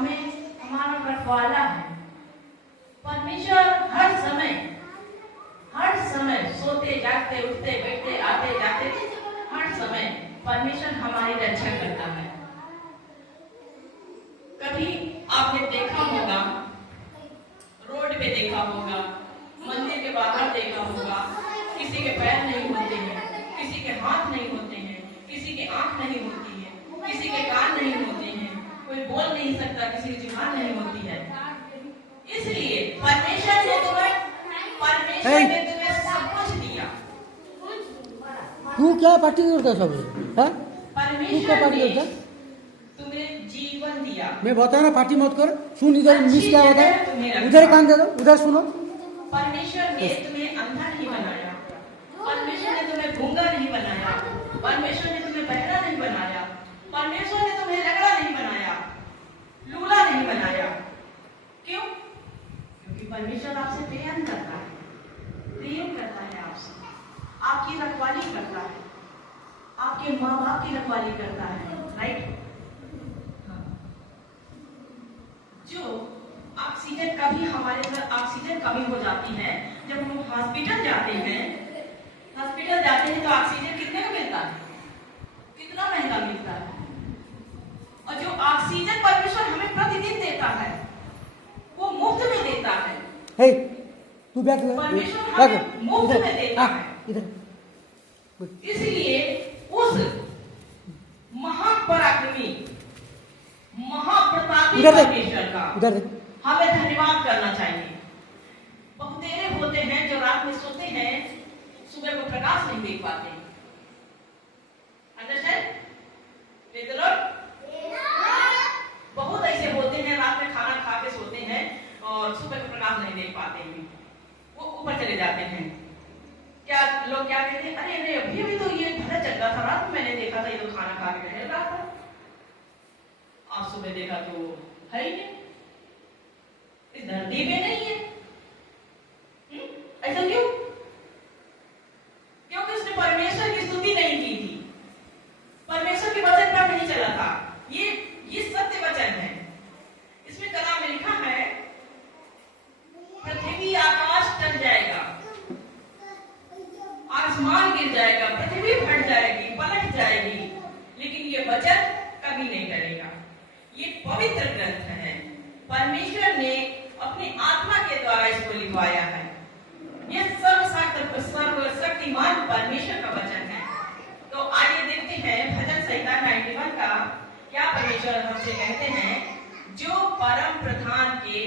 हमें हमारा रखवाला है। परमेश्वर हर समय सोते जागते उठते बैठते आते जाते हर समय परमेश्वर हमारी रक्षा करता है। कभी आपने देखा होगा, रोड पे देखा होगा, मंदिर के बाहर देखा होगा, किसी के पैर नहीं होते हैं, किसी के हाथ नहीं होते हैं, किसी की आंख नहीं होती है, किसी के कान नहीं होते हैं, कोई बोल नहीं सकता, किसी की जुबान नहीं होती है। इसलिए परमेश्वर ने तुम्हें सब कुछ दिया। तू क्या पार्टी करता सब है? तू क्या पार्टी करता? तुम्हें जीवन दिया। मैं बता ना पार्टी मत कर। सुन इधर मिस क्या होता है, उधर कान दे दो, उधर सुनो। परमेश्वर ने तुम्हें अंधा नहीं बनाया, परमेश्वर ने तुम्हें गूंगा नहीं बनाया, परमेश्वर ने तुम्हें बहरा नहीं बनाया, परमेश्वर ने तुम्हें लंगड़ा नहीं बनाया, लूला नहीं बनाया। क्यों? क्योंकि परमेश्वर आपसे प्रेम करता है, प्रेम करता है आपसे, आपकी रखवाली करता है, आपके माँ बाप की रखवाली करता है। राइट? जो ऑक्सीजन कभी हमारे अंदर ऑक्सीजन कमी हो जाती है, जब हम हॉस्पिटल जाते हैं तो ऑक्सीजन कितने में मिलता है? कितना महंगा मिलता है। और जो ऑक्सीजन परमेश्वर हमें प्रतिदिन देता है वो मुफ्त में देता है। हे तू बैठ, परमेश्वर हमें मुफ्त में देता है। इधर। इसलिए उस महापराक्रमी महाप्रतापी परमेश्वर का हमें धन्यवाद करना चाहिए। बहुतेरे होते हैं जो रात में सोते हैं, सुबह को प्रकाश नहीं देख पाते। अंडरस्टैंड? बहुत ऐसे होते हैं रात में खाना खा के सोते हैं और सुबह को प्रकाश नहीं देख पाते हैं, वो ऊपर चले जाते हैं। क्या लोग क्या कहते हैं, अरे अरे अभी तो ये भला चल रहा था, रात में मैंने देखा था ये तो खाना खा के टहल रहा था, आज सुबह देखा तो है ही नहीं, इस धरती में नहीं है। ऐसा क्यों? क्योंकि उसने परमेश्वर की स्तुति नहीं की थी, परमेश्वर के वचन पर नहीं चला था। ये सत्य वचन है। इसमें कलाम में लिखा है, पृथ्वी आकाश टल जाएगा, आसमान गिर जाएगा, पृथ्वी फट जाएगी, पलट जाएगी, लेकिन ये वचन कभी नहीं टलेगा। ये पवित्र ग्रंथ है, परमेश्वर ने अपनी आत्मा के द्वारा इसको लिखवाया है। ये सर्वशक्तिमान परमेश्वर का वचन है। तो आइए देखते हैं भजन संहिता 91 का क्या परमेश्वर हमसे कहते हैं। जो परम प्रधान के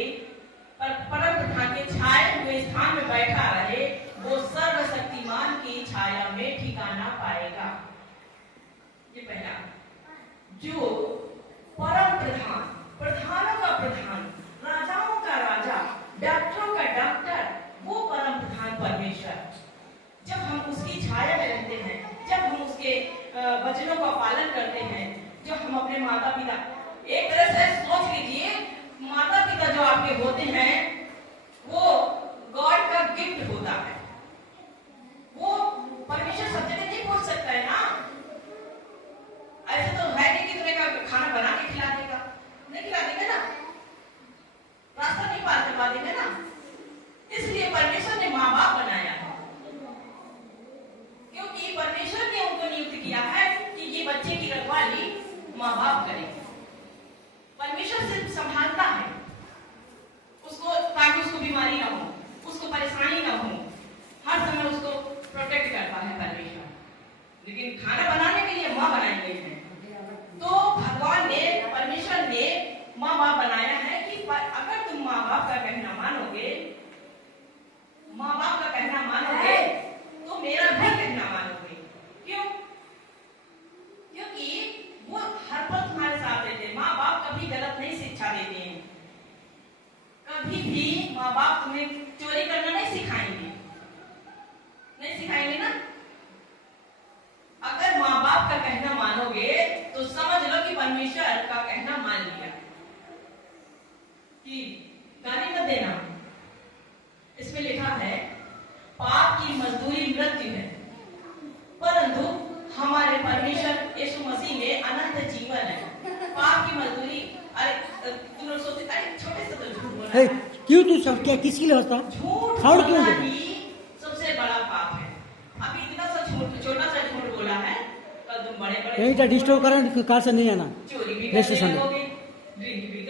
छाए हुए स्थान में बैठा रहे, वो सर्वशक्तिमान की छाया में ठिकाना पाएगा। ये पहला। जो परम प्रधान, प्रधानों का प्रधान, राजाओं का राजा, डॉक्टरों का डॉक्टर, वो परम प्रधान परमेश्वर। जब हम उसकी छाया में रहते हैं, जब हम उसके वचनों का पालन करते हैं, जब हम अपने माता पिता, एक तरह से सोच लीजिए, माता पिता जो आपके होते हैं वो गॉड का गिफ्ट होता है। वो परमेश्वर सब जगह नहीं पहुंच सकता है ना। ऐसे तो है नहीं कि तुम्हें खाना बना के खिला देगा, हे, क्यों तू सब क्या किसके लिए हंसता है? झूठ साउंड क्यों बोलना देता? ही सबसे बड़ा पाप है। अभी इतना सा झूठ, छोटा सा झूठ बोला है, कल तुम बड़े बड़े यही तो डिस्टर्ब करें कार से नहीं आना चोरी भी रेस्ट करते स्टेशन पे। रहोगे, ड्रिंक भी